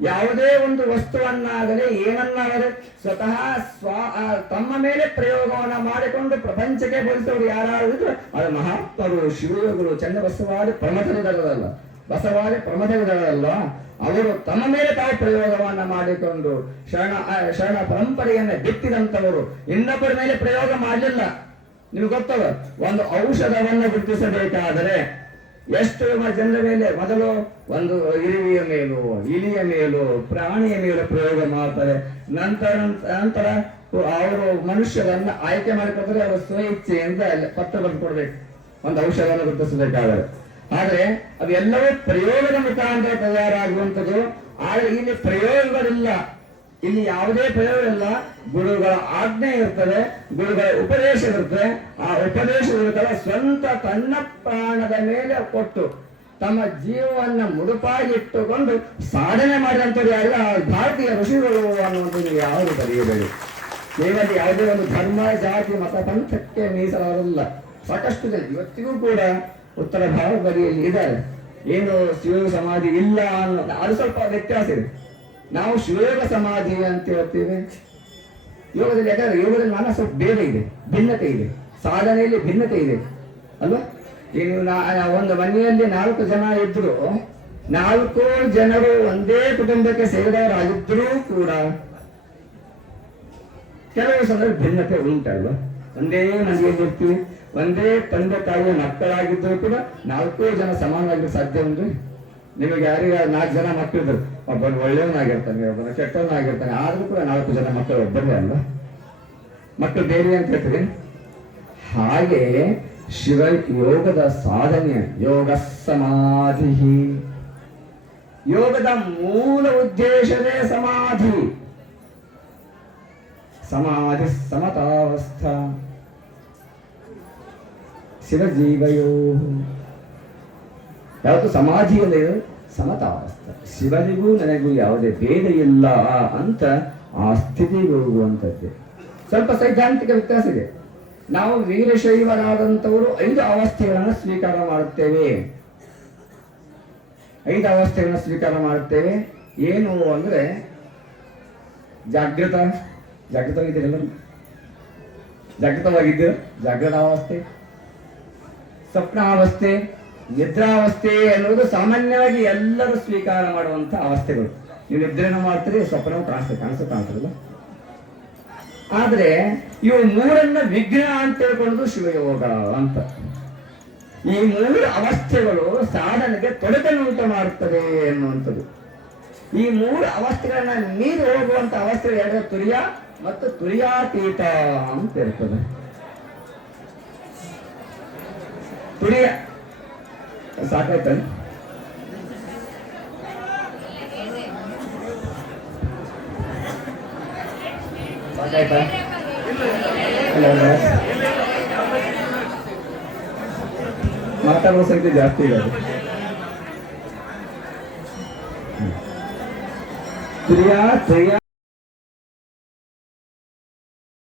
ಯಾವುದೇ ಒಂದು ವಸ್ತುವನ್ನಾಗಲಿ ಏನನ್ನಾಗಲಿ ಸ್ವತಃ ತಮ್ಮ ಮೇಲೆ ಪ್ರಯೋಗವನ್ನ ಮಾಡಿಕೊಂಡು ಪ್ರಪಂಚಕ್ಕೆ ಬೋಧಿಸೋರು ಯಾರಾದ್ರು ಅದು ಮಹಾತ್ಮರು, ಶಿವಯೋಗಿಗಳು, ಚನ್ನಬಸವಾದಿ ಪ್ರಮಥವಿದರಲ್ಲ, ಬಸವಾದಿ ಪ್ರಮಥವಿದರಲ್ಲ, ಅವರು ತಮ್ಮ ಮೇಲೆ ತಾವು ಪ್ರಯೋಗವನ್ನ ಮಾಡಿಕೊಂಡು ಶರಣ ಪರಂಪರೆಯನ್ನ ಬಿತ್ತಿದಂತವರು ಇನ್ನೊಬ್ಬರ ಮೇಲೆ ಪ್ರಯೋಗ ಮಾಡಲಿಲ್ಲ. ನಿಮ್ಗೆ ಗೊತ್ತವ, ಒಂದು ಔಷಧವನ್ನು ಗುರುತಿಸಬೇಕಾದರೆ ಎಷ್ಟು ಜನರ ಮೇಲೆ ಮೊದಲು ಒಂದು ಇರುವೆಯ ಮೇಲೂ, ಇಲಿಯ ಮೇಲೂ, ಪ್ರಾಣಿಯ ಮೇಲೂ ಪ್ರಯೋಗ ಮಾಡ್ತಾರೆ. ನಂತರ ಅವರು ಮನುಷ್ಯರನ್ನ ಆಯ್ಕೆ ಮಾಡಿಕೊಡ್ತಾರೆ. ಅವರು ಸ್ವಇಚ್ಛೆಯಿಂದ ಪತ್ರ ಬರೆದು ಕೊಡ್ಬೇಕು ಒಂದು ಔಷಧವನ್ನು ಗುರುತಿಸಬೇಕಾದರೆ. ಆದ್ರೆ ಅವೆಲ್ಲವೂ ಪ್ರಯೋಗದ ಮುಖಾಂತರ ತಯಾರಾಗುವಂಥದ್ದು. ಆದ್ರೆ ಇಲ್ಲಿ ಪ್ರಯೋಗಗಳಿಲ್ಲ, ಇಲ್ಲಿ ಯಾವುದೇ ಪ್ರಯೋಗ ಇಲ್ಲ. ಗುರುಗಳ ಆಜ್ಞೆ ಇರ್ತದೆ, ಗುರುಗಳ ಉಪದೇಶ ಇರ್ತದೆ. ಆ ಉಪದೇಶಗಳ ಸ್ವಂತ ತನ್ನ ಪ್ರಾಣದ ಮೇಲೆ ಕೊಟ್ಟು ತಮ್ಮ ಜೀವವನ್ನ ಮುಡುಪಾಗಿಟ್ಟುಕೊಂಡು ಸಾಧನೆ ಮಾಡಿದಂಥವ್ರು ಯಾರು ಭಾರತೀಯ ಋಷಿಗಳು ಅನ್ನುವಂಥದ್ದು ಯಾವುದು ಬರೆಯಬೇಡಿ. ಕೇವಲ ಯಾವುದೇ ಒಂದು ಧರ್ಮ, ಜಾತಿ, ಮತ, ಪಂಥಕ್ಕೆ ಮೀಸಲಾಗಲ್ಲ. ಸಾಕಷ್ಟು ಜನ ಇವತ್ತಿಗೂ ಕೂಡ ಉತ್ತರ ಭಾರತದಲ್ಲಿ ಇದ್ದಾರೆ. ಏನು ಶಿವಯೋಗ ಸಮಾಧಿ ಇಲ್ಲ ಅನ್ನೋದು ಅದು ಸ್ವಲ್ಪ ವ್ಯತ್ಯಾಸ ಇದೆ. ನಾವು ಶಿವಯೋಗ ಸಮಾಧಿ ಅಂತ ಹೇಳ್ತೀವಿ. ಯೋಗದಲ್ಲಿ ಯಾಕಂದ್ರೆ ಯೋಗದಲ್ಲಿ ನಾನಾ ಸ್ವಲ್ಪ ಬೇರೆ ಇದೆ, ಭಿನ್ನತೆ ಇದೆ, ಸಾಧನೆಯಲ್ಲಿ ಭಿನ್ನತೆ ಇದೆ ಅಲ್ವಾ. ಈಗ ಒಂದು ಮನೆಯಲ್ಲಿ 4 ಜನ ಇದ್ರು, 4 ಜನರು ಒಂದೇ ಕುಟುಂಬಕ್ಕೆ ಸೇರಿದವರಾಗಿದ್ರೂ ಕೂಡ ಕೆಲವು ಸಂದರ್ಭ ಭಿನ್ನತೆ ಉಂಟಲ್ವಾ. ಒಂದೇ ಮನೆಯಲ್ಲಿ ಇರ್ತೀವಿ, ಒಂದೇ ತಂದೆ ತಾಯಿಯ ಮಕ್ಕಳಾಗಿದ್ದರೂ ಕೂಡ 4 ಜನ ಸಮಾನವಾಗಿ ಸಾಧ್ಯ ಉಂಟು. ನಿಮಗೆ ಯಾರಿಗೆ 4 ಜನ ಮಕ್ಕಳಿದ್ರು, ಒಬ್ಬನು ಒಳ್ಳೆಯವನಾಗಿರ್ತಾನೆ, ಒಬ್ಬನು ಕೆಟ್ಟವನಾಗಿರ್ತಾನೆ, ಆದ್ರೂ ಕೂಡ 4 ಜನ ಮಕ್ಕಳು ಒಬ್ಬರೇ ಅಲ್ವಾ. ಮಕ್ಕಳು ಬೇರೆ ಅಂತ ಹೇಳ್ತೀವಿ. ಹಾಗೆ ಶಿವ ಯೋಗದ ಸಾಧನೆ ಯೋಗ ಸಮಾಧಿ. ಯೋಗದ ಮೂಲ ಉದ್ದೇಶವೇ ಸಮಾಧಿ. ಸಮಾಧಿ ಸಮತಾವಸ್ಥಾ ಶಿವಜೀವಯೋ. ಯಾವತ್ತು ಸಮಾಧಿಯಲ್ಲಿ ಸಮತಾವಸ್ಥೆ, ಶಿವನಿಗೂ ನನಗೂ ಯಾವುದೇ ಭೇದ ಇಲ್ಲ ಅಂತ ಆ ಸ್ಥಿತಿಗೆ ಹೋಗುವಂಥದ್ದೇ. ಸ್ವಲ್ಪ ಸೈದ್ಧಾಂತಿಕ ವ್ಯತ್ಯಾಸ ಇದೆ. ನಾವು ವೀರಶೈವರಾದಂಥವರು 5 ಅವಸ್ಥೆಗಳನ್ನು ಸ್ವೀಕಾರ ಮಾಡುತ್ತೇವೆ. 5 ಅವಸ್ಥೆಗಳನ್ನು ಸ್ವೀಕಾರ ಮಾಡುತ್ತೇವೆ. ಏನು ಅಂದ್ರೆ ಜಾಗೃತವಾಗಿದ್ದೀರಲ್ಲ, ಜಾಗೃತವಾಗಿದ್ದೀರ, ಜಾಗೃತಾವಸ್ಥೆ, ಸ್ವಪ್ನಾವಸ್ಥೆ, ನಿದ್ರಾವಸ್ಥೆ ಅನ್ನೋದು ಸಾಮಾನ್ಯವಾಗಿ ಎಲ್ಲರೂ ಸ್ವೀಕಾರ ಮಾಡುವಂತ ಅವಸ್ಥೆಗಳು. ನೀವು ನಿದ್ರೆನೂ ಮಾಡ್ತೀರಿ, ಸ್ವಪ್ನವೂ ಕಾಣಿಸ್ತದಲ್ಲ. ಆದ್ರೆ ಇವು 3 ವಿಘ್ನ ಅಂತ ಹೇಳ್ಕೊಳ್ಳೋದು ಶಿವಯೋಗ ಅಂತ. ಈ 3 ಅವಸ್ಥೆಗಳು ಸಾಧನೆಗೆ ತೊಡಕನ್ನು ಉಂಟು ಮಾಡುತ್ತದೆ ಎನ್ನುವಂಥದ್ದು. ಈ 3 ಅವಸ್ಥೆಗಳನ್ನ ಮೀರಿ ಹೋಗುವಂತ ಅವಸ್ಥೆಗಳು 2 ತುರಿಯ ಮತ್ತು ತುರಿಯಾತೀತ ಅಂತ ಇರ್ತದೆ. ತುರಿಯ ಸಾಕಾಯ್ತ? ಸಾಕಾಯ್ತಾ? ಮಾತಾಡುವ ಸಂಖ್ಯೆ ಜಾಸ್ತಿ ಇದೆ. ತುರಿಯ